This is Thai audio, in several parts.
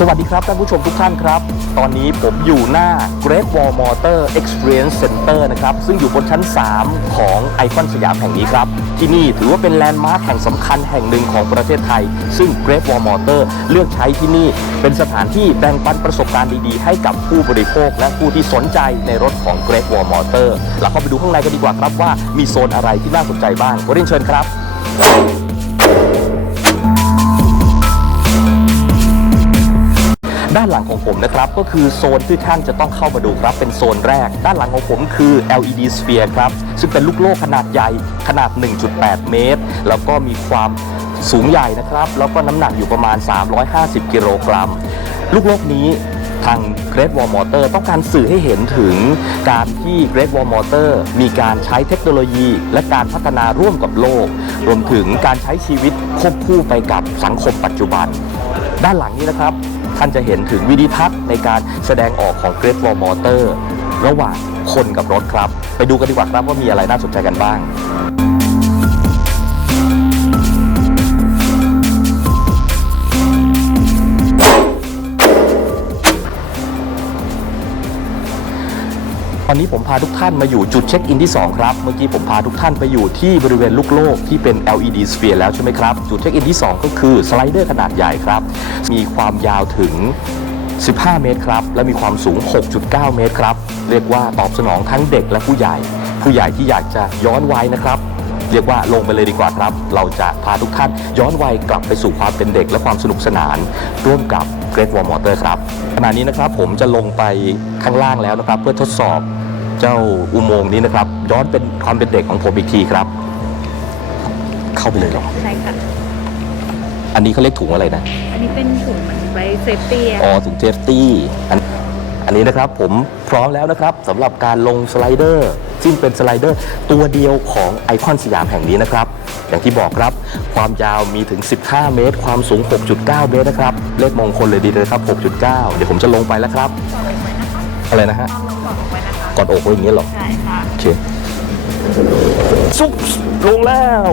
สวัสดีครับท่านผู้ชมทุกท่านครับ ตอนนี้ผมอยู่หน้า Great Wall Motor Experience Center นะครับ ซึ่งอยู่บนชั้น 3 ของไอคอนสยามแห่งนี้ครับ ที่นี่ถือว่าเป็นแลนด์มาร์คแห่งสำคัญแห่งหนึ่งของประเทศไทย ซึ่ง Great Wall Motor เลือกใช้ที่นี่ เป็นสถานที่แบ่งปันประสบการณ์ดีๆ ให้กับผู้บริโภค และผู้ที่สนใจในรถของ Great Wall Motor เราเข้าไปดูข้างในกันดีกว่าครับว่ามีโซนอะไรที่น่าสนใจบ้างเรียนเชิญครับ ด้านหลังของผมนะครับก็คือโซนที่ท่านจะต้องเข้ามาดูครับเป็นโซนแรก ด้านหลังของผมคือ LED Sphere ครับซึ่งเป็นลูกโลกขนาดใหญ่ขนาด 1.8 เมตร แล้วก็มีความสูงใหญ่นะครับ แล้วก็น้ำหนักอยู่ประมาณ 350 กิโลกรัม ลูกโลกนี้ทาง Great Wall Motor ต้องการสื่อให้เห็นถึงการที่ Great Wall Motor มีการใช้เทคโนโลยี และการพัฒนาร่วมกับโลก รวมถึงการใช้ชีวิตควบคู่ไปกับสังคมปัจจุบัน ด้านหลังนี้นะครับ ท่านจะเห็นถึงวิดีทัศน์ในการแสดงออกของเกรทวอลมอเตอร์ระหว่างคนกับรถครับ ไปดูกันดีกว่าครับว่ามีอะไรน่าสนใจกันบ้าง นนี้ผมพาทุกท่านมาอยู่จุดเช็คอินที่ 2 ครับ เมื่อกี้ผมพาทุกท่านไปอยู่ที่บริเวณลูกโลกที่เป็น LED Sphere แล้วใช่ไหมครับ จุดเช็คอินที่ 2 ก็คือสไลเดอร์ขนาดใหญ่ครับ มีความยาวถึง 15 เมตรครับ และมีความสูง 6.9 เมตรครับ เรียกว่าตอบสนองทั้งเด็กและผู้ใหญ่ ผู้ใหญ่ที่อยากจะย้อนวัยนะครับเรียกว่าลงไปเลยดีกว่าครับ เราจะพาทุกท่านย้อนวัยกลับไปสู่ความเป็นเด็กและความสนุกสนาน ร่วมกับ Great Wall Motor ครับ ขณะนี้นะครับผมจะลงไปข้างล่างแล้วนะครับ เพื่อทดสอบ เจ้าอุโมงค์นี้นะครับ ย้อนเป็นความเป็นเด็กของผมอีกทีครับ เข้าไปเลยเหรอ ใช่ค่ะ อันนี้เขาเรียกถุงอะไรนะ อันนี้เป็นถุงมันไว้เซฟตี้อะอ๋อถุงเซฟตี้อันอันนี้นะครับผมพร้อมแล้วนะครับสำหรับการลงสไลเดอร์ ซึ่งเป็นสไลเดอร์ ตัวเดียวของไอคอนสยามแห่งนี้นะครับ อย่างที่บอกครับ ความยาวมีถึง 15 เมตร ความสูง 6.9 เมตรนะครับ เลขมงคลเลยดีเลยครับ 6.9 เดี๋ยวผมจะลงไปแล้วครับ อะไรนะฮะก่อนลงไปนะคะ กอดอกไว้อย่างนี้เหรอใช่ค่ะโอเคซุปลงแล้ว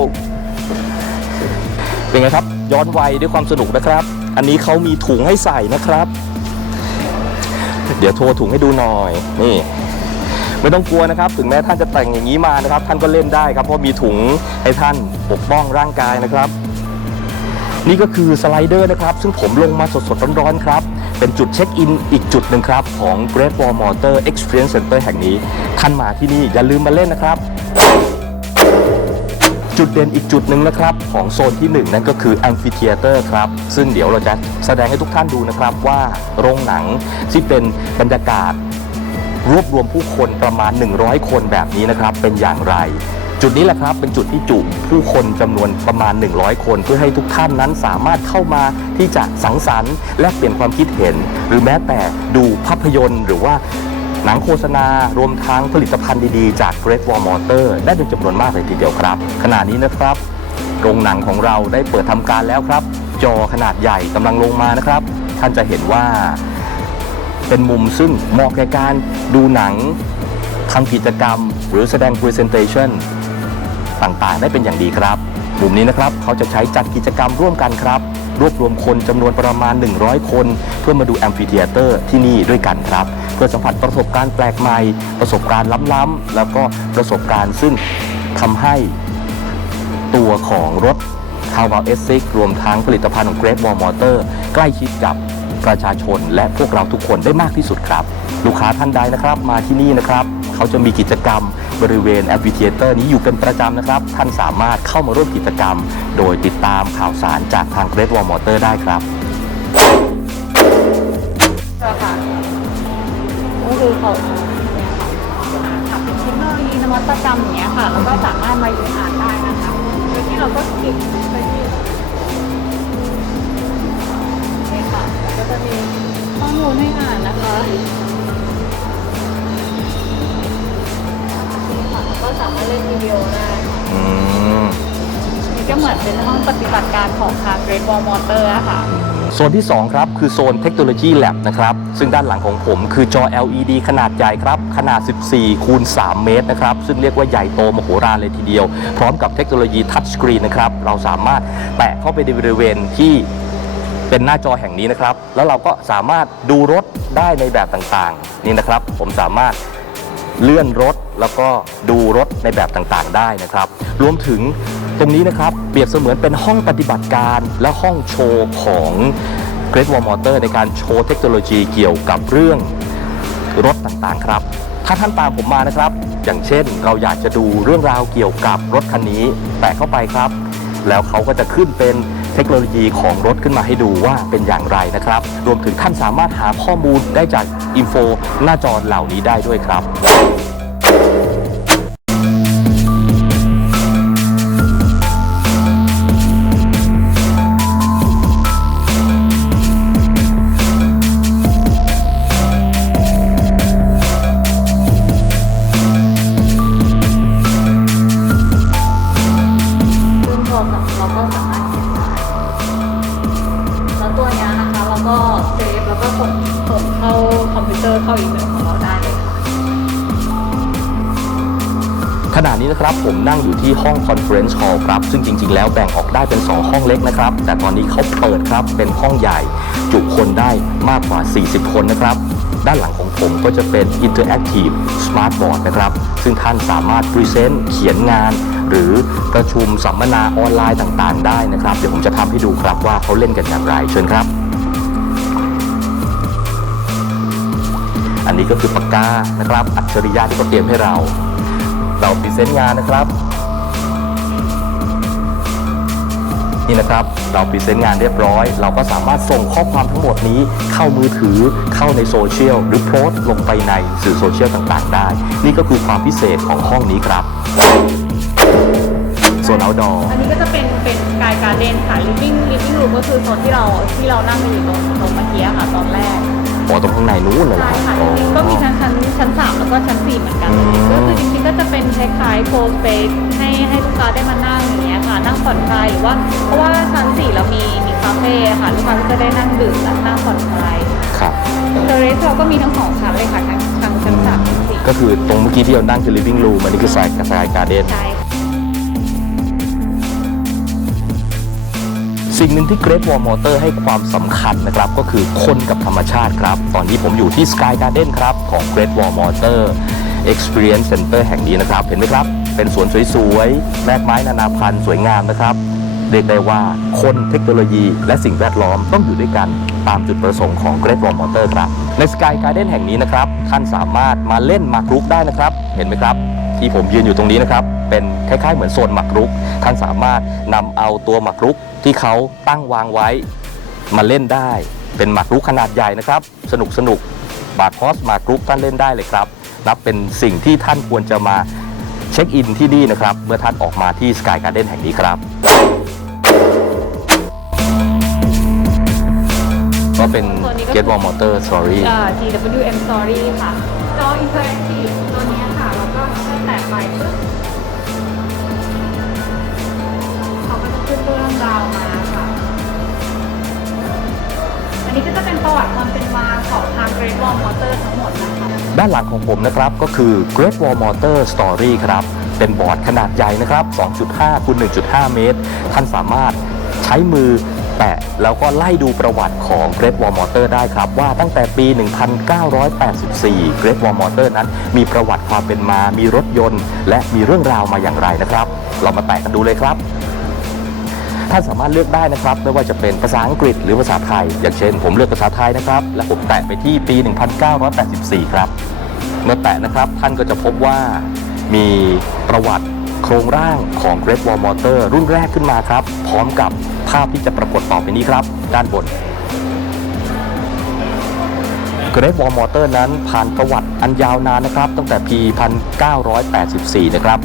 เป็นไงครับ ย้อนวัยด้วยความสนุกนะครับ อันนี้เขามีถุงให้ใส่นะครับ เดี๋ยวโทรถุงให้ดูหน่อยนี่ไม่ต้องกลัวนะครับ ถึงแม้ท่านจะแต่งอย่างนี้มานะครับ ท่านก็เล่นได้ครับเพราะมีถุงให้ท่านปกป้องร่างกายนะครับ นี่ก็คือสไลเดอร์นะครับ ซึ่งผมลงมาสดๆร้อนๆครับ เป็นจุดเช็คอินอีกจุดหนึ่งครับ ของ Great Wall Motor Experience Center แห่งนี้ ท่านมาที่นี่อย่าลืมมาเล่นนะครับจุดเด่นอีกจุดหนึ่งนะครับ ของโซนที่ 1 นั่นก็คือ Amphitheater ครับ ซึ่งเดี๋ยวเราจะแสดงให้ทุกท่านดูนะครับว่าโรงหนังที่เป็นบรรยากาศ รวบรวมผู้คนประมาณ 100 คนแบบนี้นะครับ เป็นอย่างไร จุดนี้แหละครับเป็นจุดที่จุผู้คนจำนวนประมาณ 100 คน เพื่อให้ทุกท่านนั้นสามารถเข้ามาที่จะสังสรรค์แลกเปลี่ยนความคิดเห็น หรือแม้แต่ดูภาพยนตร์ หรือว่าหนังโฆษณารวมทั้งผลิตภัณฑ์ดีๆ จาก Great Wall Motor ได้เป็นจำนวนมากเลยทีเดียวครับ ขณะนี้นะครับโรงหนังของเราได้เปิดทำการแล้วครับ จอขนาดใหญ่กำลังลงมานะครับ ท่านจะเห็นว่าเป็นมุมซึ่งเหมาะแก่การดูหนังทำกิจกรรม หรือแสดง Presentation ต่างๆ ได้เป็นอย่างดีครับมุมนี้นะครับเขาจะใช้จัดกิจกรรมร่วมกันครับ รวบรวมคนจำนวนประมาณ 100 คน เพื่อมาดูแอมฟิเ h เตอร์ที่นี่ด้วยกันครับ เพื่อสัมผัสประสบการณ์แปลกใหม่ ประสบการณ์ล้ำๆแล้วก็ประสบการณ์ซึ่งทำให้ตัวของรถ h a w a l S6 รวมทั้งผลิตภัณฑ์ของ Great Wall Motor ใกล้ชิดกับ ประชาชน และพวกเราทุกคนได้มากที่สุดครับ ลูกค้าท่านใดนะครับมาที่นี่นะครับเขาจะมีกิจกรรมบริเวณ Amphitheater นี้อยู่เป็นประจำนะครับ ท่านสามารถเข้ามาร่วมกิจกรรม โดยติดตามข่าวสารจากทาง Great Wall Motor ได้ครับค่ะก็คือเขาขับเป็นเทคโนโลยีนวัตกรรมอย่างเงี้ยค่ะ แล้วก็สามารถมาอยู่อ่านได้นะคะ โดยที่เราก็คลิกไปที่นี่ จะมีข้อมูลให้อ่านนะคะนี่ค่ะแล้วก็สามารถเล่นวิดีโอได้ค่ะอืมนี่ก็เหมือนเป็นห้องปฏิบัติการของทาง Great Wall Motor อะค่ะ โซนที่ 2 ครับ คือโซนเทคโนโลยีแลบนะครับ ซึ่งด้านหลังของผมคือจอ LED ขนาดใหญ่ครับ ขนาด 14 คูณ 3 เมตรนะครับ ซึ่งเรียกว่าใหญ่โตมโหฬารเลยทีเดียว พร้อมกับเทคโนโลยีทัชสกรีนนะครับ เราสามารถแตะเข้าไปในบริเวณที่ เป็นหน้าจอแห่งนี้นะครับ แล้วเราก็สามารถดูรถได้ในแบบต่างๆ นี่นะครับ ผมสามารถเลื่อนรถแล้วก็ดูรถในแบบต่างๆ ได้นะครับ รวมถึงตรงนี้นะครับเปรียบเสมือนเป็นห้องปฏิบัติการและห้องโชว์ของ Great Wall Motor ในการโชว์เทคโนโลยีเกี่ยวกับเรื่องรถต่างๆ ครับ ถ้าท่านตามผมมานะครับ อย่างเช่นเราอยากจะดูเรื่องราวเกี่ยวกับรถคันนี้ แตะเข้าไปครับ แล้วเขาก็จะขึ้นเป็น เทคโนโลยีของรถขึ้นมาให้ดูว่าเป็นอย่างไรนะครับ รวมถึงท่านสามารถหาข้อมูลได้จากอินโฟหน้าจอเหล่านี้ได้ด้วยครับ ผมนั่งอยู่ที่ห้อง Conference Hall ครับ ซึ่งจริง ๆ แล้วแบ่งออกได้เป็น 2 ห้องเล็กนะครับ แต่ตอนนี้เขาเปิดครับเป็นห้องใหญ่ จุคนได้มากกว่า 40 คนนะครับ ด้านหลังของผมก็จะเป็น Interactive Smart Board นะครับ ซึ่งท่านสามารถ Present เขียนงาน หรือประชุมสัมมนาออนไลน์ต่างๆ ได้นะครับ เดี๋ยวผมจะทำให้ดูครับว่าเขาเล่นกันอย่างไรเชิญครับอันนี้ก็คือปากกานะครับ อัจฉริยะที่เขาเตรียมให้เรา เราพรีเซนต์งานนะครับ นี่นะครับเราพรีเซนต์งานเรียบร้อย เราก็สามารถส่งข้อความทั้งหมดนี้เข้ามือถือเข้าในโซเชียลหรือโพสต์ลงไปในสื่อโซเชียลต่างๆ ได้ นี่ก็คือความพิเศษของห้องนี้ครับส่วน outdoor อันนี้ก็จะเป็นเป็นกายการเดนค่ะ living living room ก็คือโซนที่เราที่เรานั่งอยู่ตรงตรงเมื่อกี้ค่ะตอนแรก อ๋อตรงข้างในนู้นเลยเหรอใช่ครับค่ะอ๋อจริงๆก็มีชั้นชั้นชั้นสามแล้วก็ชั้นสี่เหมือนกันอืมก็คือจริงๆก็จะเป็นคล้ายๆโคสเปซให้ให้ลูกค้าได้มานั่งอย่างเงี้ยค่ะนั่งผ่อนคลายหรือว่าเพราะว่าชั้นสี่เรามีมีคาเฟ่ค่ะลูกค้าก็จะได้นั่งดื่มและนั่งผ่อนคลายครับเทอร์เรสเราก็มีทั้งสองชั้นเลยค่ะทั้งทั้งชั้นสามชั้นสี่ก็คือตรงเมื่อกี้ที่เรานั่งคือ living room อันนี้คือ side side garden ใช่ สิ่งหนึ่งที่ Great Wall Motor ให้ความสำคัญนะครับ ก็คือคนกับธรรมชาติครับ ตอนนี้ผมอยู่ที่ Sky Garden ครับ ของ Great Wall Motor Experience Center แห่งนี้นะครับ เห็นไหมครับ เป็นสวนสวยๆ แมกไม้นานาพันธุ์สวยงามนะครับเรียกได้ว่าคนเทคโนโลยีและสิ่งแวดล้อมต้องอยู่ด้วยกันตามจุดประสงค์ของ Great Wall Motor ครับ ใน Sky Garden แห่งนี้นะครับ ท่านสามารถมาเล่นหมากรุกได้นะครับ เห็นไหมครับ ที่ผมยืนอยู่ตรงนี้นะครับ เป็นคล้ายๆเหมือนโซนหมากรุก ท่านสามารถนำเอาตัวหมากรุก ที่เขาตั้งวางไว้มาเล่นได้ เป็นหมากรุกขนาดใหญ่นะครับ สนุกสนุกบาร์คอสหมากรุกท่านเล่นได้เลยครับนับเป็นสิ่งที่ท่านควรจะมาเช็คอินที่นี่นะครับ เมื่อท่านออกมาที่สกายการ์เด้นแห่งนี้ครับก็เป็น Get Wall Motor Story อ่า GWM Story ค่ะจอ Interactive ตัวเนี้ยค่ะ แล้วก็ถ้าแตะไปปึ๊บ ก็จะขึ้นเรื่องราวมาค่ะ อันนี้ก็จะเป็นประวัติความเป็นมาของทาง Great Wall Motor ทั้งหมดนะคะด้านหลังของผมนะครับก็คือ Great Wall Motor Story ครับ เป็นบอร์ดขนาดใหญ่นะครับ 2.5คูณ1.5 เมตร ท่านสามารถใช้มือแตะแล้วก็ไล่ดูประวัติของ Great Wall Motor ได้ครับ ว่าตั้งแต่ปี 1984 Great Wall Motor นั้น มีประวัติความเป็นมา มีรถยนต์ และมีเรื่องราวมาอย่างไรนะครับ เรามาแตะกันดูเลยครับ ท่านสามารถเลือกได้นะครับ ไม่ว่าจะเป็นภาษาอังกฤษหรือภาษาไทย อย่างเช่น ผมเลือกภาษาไทยนะครับ และผมแตะไปที่ปี 1984 ครับ เมื่อแตะนะครับท่านก็จะพบว่ามีประวัติโครงร่างของ Great Wall Motor รุ่นแรกขึ้นมาครับ พร้อมกับภาพที่จะปรากฏต่อไปนี้ครับ ด้านบน Great Wall Motor นั้นผ่านประวัติอันยาวนานนะครับ ตั้งแต่ปี 1984 นะครับ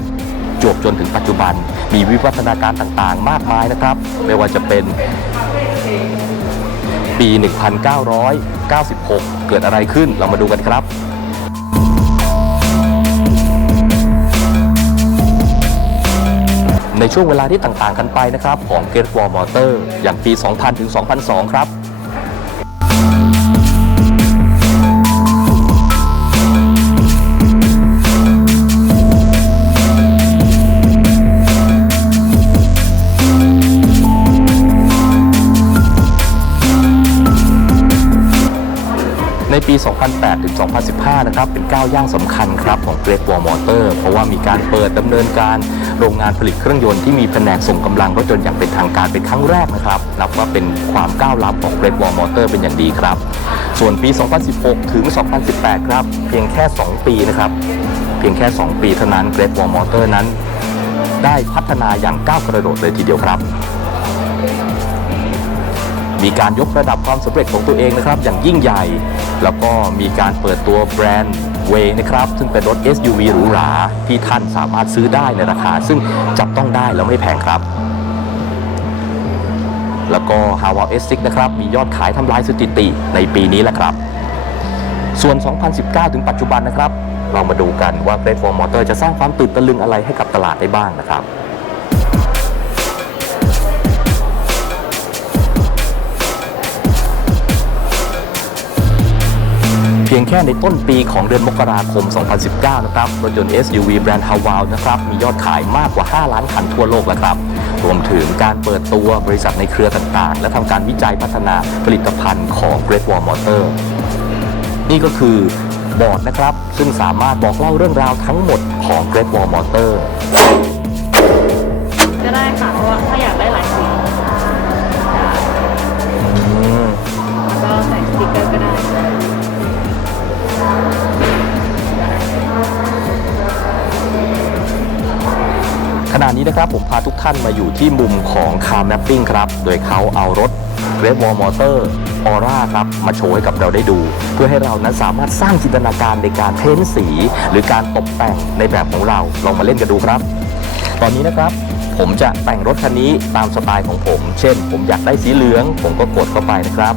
จวบจนถึงปัจจุบัน มีวิวัฒนาการต่างๆ มากมายนะครับ ไม่ว่าจะเป็นปี 1996 เกิดอะไรขึ้นเรามาดูกันครับในช่วงเวลาที่ต่างๆกันไปนะครับ ของ Great Wall Motor อย่างปี 2000 ถึง 2002 ครับ ในปี 2008 ถึง 2015 นะครับ เป็นก้าวย่างสำคัญครับของ Great Wall Motor เพราะว่ามีการเปิดดำเนินการโรงงานผลิตเครื่องยนต์ที่มีแผนกส่งกำลังรถยนต์อย่างเป็นทางการเป็นครั้งแรกนะครับ นับว่าเป็นความก้าวล้ำของ Great Wall Motor เป็นอย่างดีครับ ส่วนปี 2016 ถึง 2018 ครับ เพียงแค่ 2 ปีนะครับ เพียงแค่ 2 ปีเท่านั้น Great Wall Motor นั้น ได้พัฒนาอย่างก้าวกระโดดเลยทีเดียวครับ มีการยกระดับความสำเร็จของตัวเองนะครับอย่างยิ่งใหญ่ แล้วก็มีการเปิดตัวแบรนด์เวนะครับซึ่งเป็นรถ SUV หรูหราที่ท่านสามารถซื้อได้ในราคา ซึ่งจับต้องได้แล้วไม่แพงครับ แล้วก็ h a w a l S6 นะครับมียอดขายทำลายสถิติในปีนี้แหละครับ ส่วน 2019 ถึงปัจจุบันนะครับ เรามาดูกันว่า Great Wall Motor จะสร้างความตื่นตะลึงอะไรให้กับตลาดได้บ้างนะครับ พียงแค่ในต้นปีของเดือนมกราคม 2019 นะครับ รถยนต์ SUV แบรนด์ h a w a l นะครับ มียอดขายมากกว่า 5 ล้านคันทั่วโลกแล้วครับ รวมถึงการเปิดตัวบริษัทในเครือต่างๆ และทำการวิจัยพัฒนาผลิตภัณฑ์ของ Great Wall Motor นี่ก็คือบอร์ดนะครับ ซึ่งสามารถบอกเล่าเรื่องราวทั้งหมดของ Great Wall Motor ก็ได้ค่ะเพราะว่า ณะนี้นะครับผมพาทุกท่านมาอยู่ที่มุมของ Car Mapping ครับ โดยเขาเอารถ Great Wall Motor Aura ครับ มาโชว์ให้กับเราได้ดู เพื่อให้เรานั้นสามารถสร้างจินตนาการในการเพ้นสี หรือการตกแต่งในแบบของเรา ลองมาเล่นกันดูครับ ตอนนี้นะครับผมจะแต่งรถคันนี้ตามสไตล์ของผม เช่น ผมอยากได้สีเหลือง ผมก็กดเข้าไปนะครับ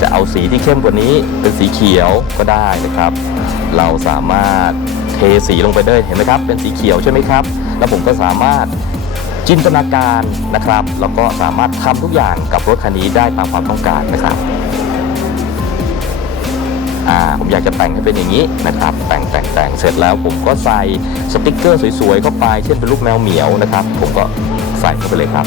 จะเอาสีที่เข้มกว่านี้เป็นสีเขียวก็ได้นะครับ เราสามารถ เทสีลงไปเลยเห็นไหมครับ เป็นสีเขียวใช่ไหมครับ แล้วผมก็สามารถจินตนาการนะครับ แล้วก็สามารถทำทุกอย่างกับรถคันนี้ได้ตามความต้องการนะครับอ่าผมอยากจะแต่งให้เป็นอย่างนี้นะครับ แต่งแต่งแต่งเสร็จแล้วผมก็ใส่สติกเกอร์สวยๆเข้าไป เช่นเป็นรูปแมวเหมียวนะครับ ผมก็ใส่เข้าไปเลยครับ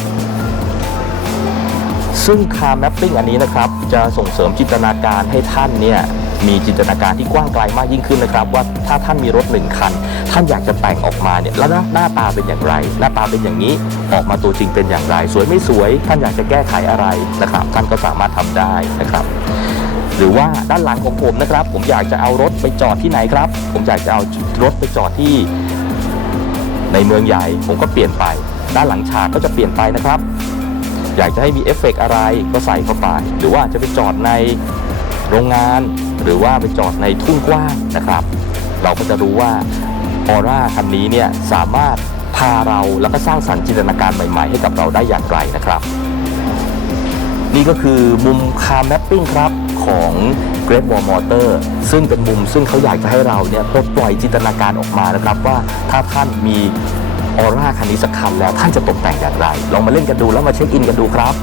ซึ่ง Car Mapping อันนี้นะครับ จะส่งเสริมจินตนาการให้ท่านเนี่ย มีจินตนาการที่กว้างไกลมากยิ่งขึ้นนะครับ ว่าถ้าท่านมีรถหนึ่งคัน ท่านอยากจะแต่งออกมาเนี่ยแล้วหน้าหน้าตาเป็นอย่างไร หน้าตาเป็นอย่างนี้ออกมาตัวจริงเป็นอย่างไร สวยไม่สวย ท่านอยากจะแก้ไขอะไรนะครับ ท่านก็สามารถทำได้นะครับ หรือว่าด้านหลังของผมนะครับ ผมอยากจะเอารถไปจอดที่ไหนครับ ผมอยากจะเอารถไปจอดที่ในเมืองใหญ่ ผมก็เปลี่ยนไป ด้านหลังฉากก็จะเปลี่ยนไปนะครับ อยากจะให้มีเอฟเฟกต์อะไรก็ใส่เข้าไป หรือว่าจะไปจอดในโรงงาน หรือว่าไปจอดในทุ่งกว้างนะครับ เราก็จะรู้ว่าออร่าคันนี้เนี่ยสามารถพาเราแล้วก็สร้างสรรค์จินตนาการใหม่ๆ ให้กับเราได้อย่างไรนะครับ นี่ก็คือมุม Car Mapping ครับของ Great Wall Motor ซึ่งเป็นมุมซึ่งเขาอยากจะให้เราเนี่ยปลดปล่อยจินตนาการออกมานะครับ ว่าถ้าท่านมีออร่าคันนี้สักคันแล้วท่านจะตกแต่งอย่างไร ลองมาเล่นกันดูแล้วมาเช็คอินกันดูครับ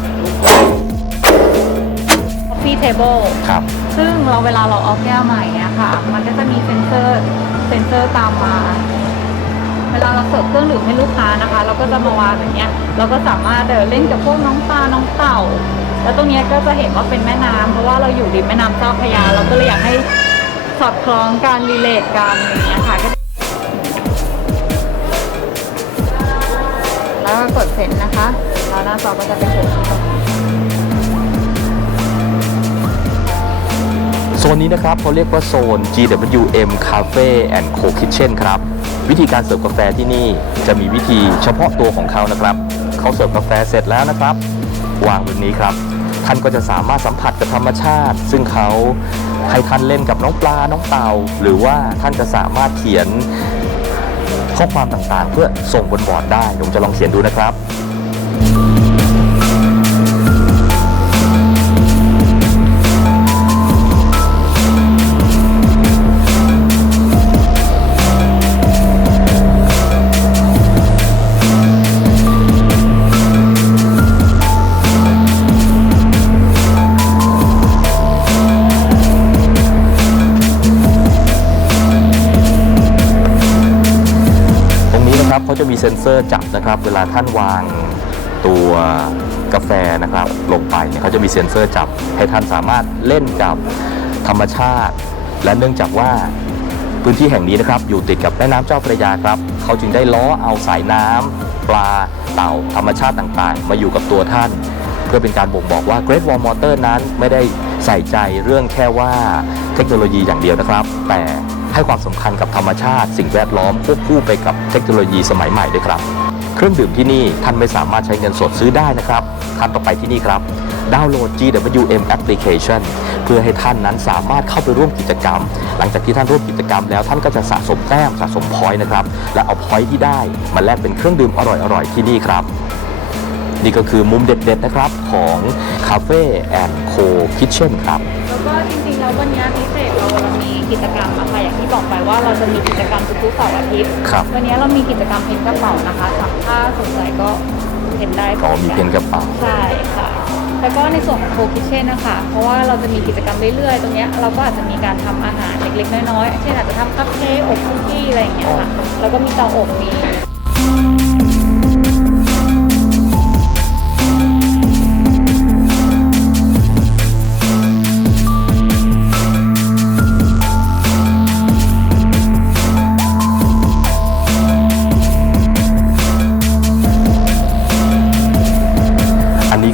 Coffee Table ครับ ซึ่งเราเวลาเราเอาแก้วใหม่เนี่ยค่ะ มันก็จะมีเซ็นเซอร์เซ็นเซอร์ตามมา เวลาเราเสิร์ฟเครื่องดื่มให้ลูกค้านะคะ เราก็จะมาวางแบบเนี้ย เราก็สามารถเดินเล่นกับพวกน้องปลาน้องเต่า แล้วตรงเนี้ยก็จะเห็นว่าเป็นแม่น้ำเพราะว่าเราอยู่ริมแม่น้ำเจ้าพระยา เราก็เลยอยากให้สอดคล้องการรีเลทกันอย่างเงี้ยค่ะแล้วก็กดเซ็นนะคะแล้วหน้าจอก็จะเป็นโผล่ขึ้ นนี้นะครับเขาเรียกว่าโซน GWM Cafe and Co Kitchen ครับ วิธีการเสิร์ฟกาแฟที่นี่จะมีวิธีเฉพาะตัวของเขานะครับ เขาเสิร์ฟกาแฟเสร็จแล้วนะครับ วางบนนี้ครับ ท่านก็จะสามารถสัมผัสกับธรรมชาติ ซึ่งเขาให้ท่านเล่นกับน้องปลา น้องเต่า หรือว่าท่านจะสามารถเขียนข้อความต่างๆ เพื่อส่งบนบอร์ดได้ผมจะลองเขียนดูนะครับ เขาจะมีเซ็นเซอร์จับนะครับ เวลาท่านวางตัวกาแฟนะครับ ลงไปเนี่ยเขาจะมีเซ็นเซอร์จับให้ท่านสามารถเล่นกับธรรมชาติ และเนื่องจากว่าพื้นที่แห่งนี้นะครับ อยู่ติดกับแม่น้ำเจ้าพระยาครับ เขาจึงได้ล้อเอาสายน้ำปลาเต่าธรรมชาติต่างๆ มาอยู่กับตัวท่าน เพื่อเป็นการบ่งบอกว่า Great Wall Motor นั้นไม่ได้ใส่ใจเรื่องแค่ว่าเทคโนโลยีอย่างเดียวนะครับ แต่ ให้ความสำคัญกับธรรมชาติ สิ่งแวดล้อมควบคู่ไปกับเทคโนโลยีสมัยใหม่ด้วยครับ เครื่องดื่มที่นี่ท่านไม่สามารถใช้เงินสดซื้อได้นะครับ ท่านต้องไปที่นี่ครับดาวน์โหลด GWM Application เพื่อให้ท่านนั้นสามารถเข้าไปร่วมกิจกรรม หลังจากที่ท่านร่วมกิจกรรมแล้วท่านก็จะสะสมแต้มสะสมพอยต์นะครับ และเอาพอยต์ที่ได้มาแลกเป็นเครื่องดื่มอร่อยๆที่นี่ครับ นี่ก็คือมุมเด็ดๆนะครับของ Cafe and Co Kitchen ครับ แล้วก็จริงๆแล้ววันนี้พิเศษเราเรามีกิจกรรมอะค่ะอย่างที่บอกไปว่าเราจะมีกิจกรรมทุกๆเสาร์อาทิตย์ ครับ วันนี้เรามีกิจกรรมเพ้นกระเป๋านะคะ ถ้าสนใจก็เห็นได้อ๋อมีเพนกระเป๋า ใช่ค่ะ แล้วก็ในส่วนของโคคิเช่นนะคะ เพราะว่าเราจะมีกิจกรรมเรื่อยๆ ตรงเนี้ยเราก็อาจจะมีการทำอาหารเล็กๆ น้อยๆ เช่นอาจจะทำคัพเค้กอบคุกกี้อะไรอย่างเงี้ยค่ะ แล้วก็มีเตาอบมี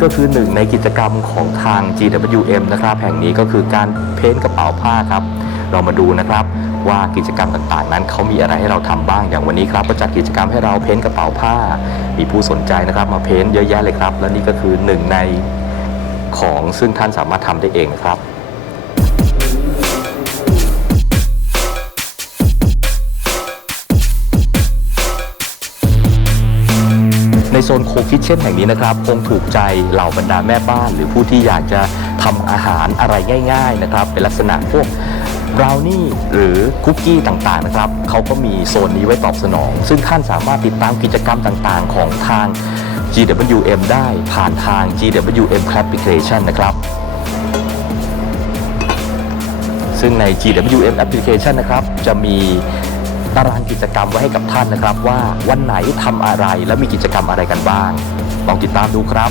ก็คือหนึ่งในกิจกรรมของทาง GWM นะครับแห่งนี้ก็คือการเพ้นกระเป๋าผ้าครับ เรามาดูนะครับว่ากิจกรรมต่างๆ นั้นเขามีอะไรให้เราทำบ้างอย่างวันนี้ครับก็จัดกิจกรรมให้เราเพ้นกระเป๋าผ้า มีผู้สนใจนะครับ มาเพ้นเยอะแยะเลยครับ และนี่ก็คือหนึ่งในของซึ่งท่านสามารถทำได้เองครับ นโซนโคคิ t เช่นแห่งนี้นะครับ คงถูกใจเหล่าบรรดาแม่บ้าน หรือผู้ที่อยากจะทำอาหารอะไรง่าย ๆ นะครับ เป็นลักษณะพวกบราวนี่หรือคุกกี้ต่างๆนะครับเขาก็มีโซนนี้ไว้ตอบสนอง ซึ่งท่านสามารถติดตามกิจกรรมต่างๆ ของทาง GWM ได้ผ่านทาง GWM Application นะครับซึ่งใน GWM Application นะครับ จะมี ตารางกิจกรรมไว้ให้กับท่านนะครับ ว่าวันไหนทำอะไรและมีกิจกรรมอะไรกันบ้าง ลองติดตามดูครับ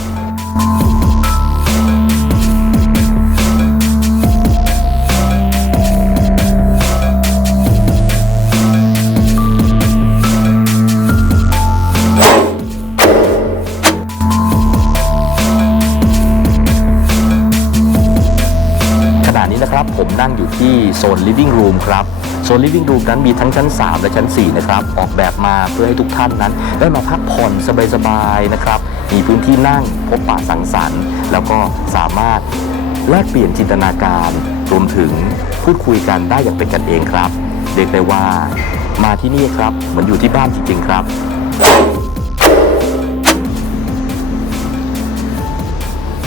ขณะนี้นะครับผมนั่งอยู่ที่โซน living room ครับ โซนลิฟวิ่งรูมนั้นมีทั้งชั้น 3 และชั้น 4 นะครับ ออกแบบมาเพื่อให้ทุกท่านนั้น ได้มาพักผ่อนสบายๆนะครับ มีพื้นที่นั่งพบปะสังสรรค์ แล้วก็สามารถแลกเปลี่ยนจินตนาการ รวมถึงพูดคุยกันได้อย่างเป็นกันเองครับ เรียกได้ว่ามาที่นี่ครับ เหมือนอยู่ที่บ้านจริงๆครับ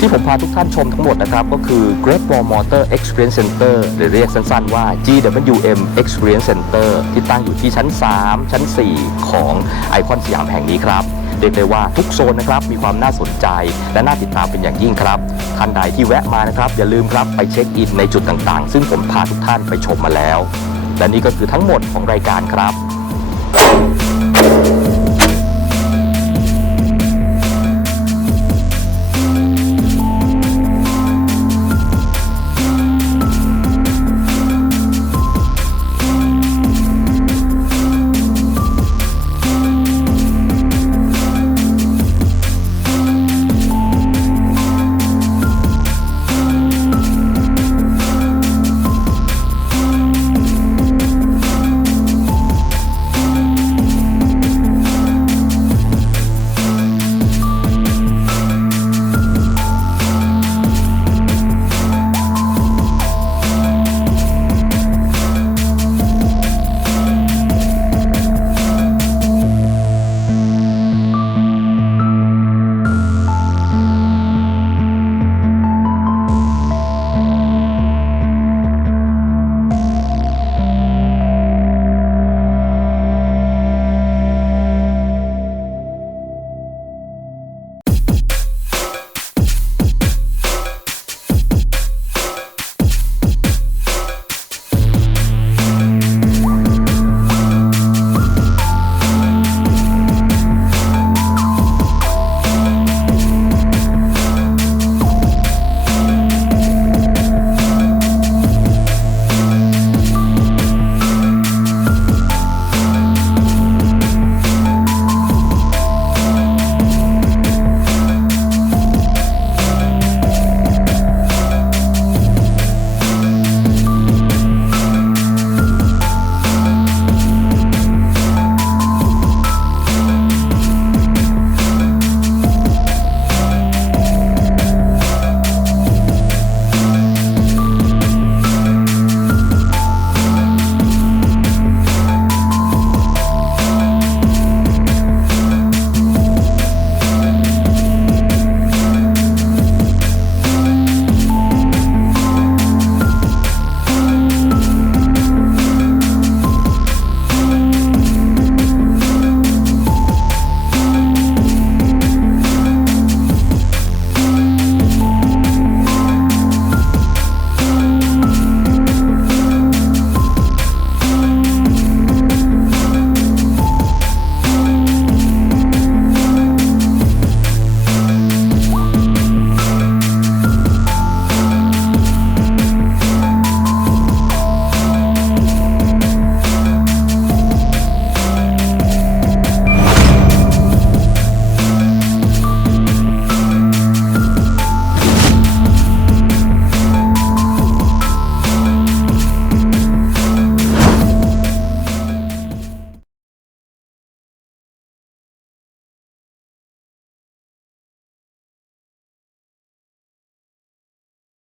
ที่ผมพาทุกท่านชมทั้งหมดนะครับ ก็คือ Great Wall Motor Experience Center หรือเรียกสั้นๆว่า GWM Experience Center ที่ตั้งอยู่ที่ชั้น 3 ชั้น 4 ของไอคอนสยามแห่งนี้ครับเรียกได้ว่าทุกโซนนะครับมีความน่าสนใจและน่าติดตามเป็นอย่างยิ่งครับท่านใดที่แวะมานะครับ อย่าลืมครับไปเช็คอินในจุดต่างๆ ซึ่งผมพาทุกท่านไปชมมาแล้ว และนี่ก็คือทั้งหมดของรายการครับ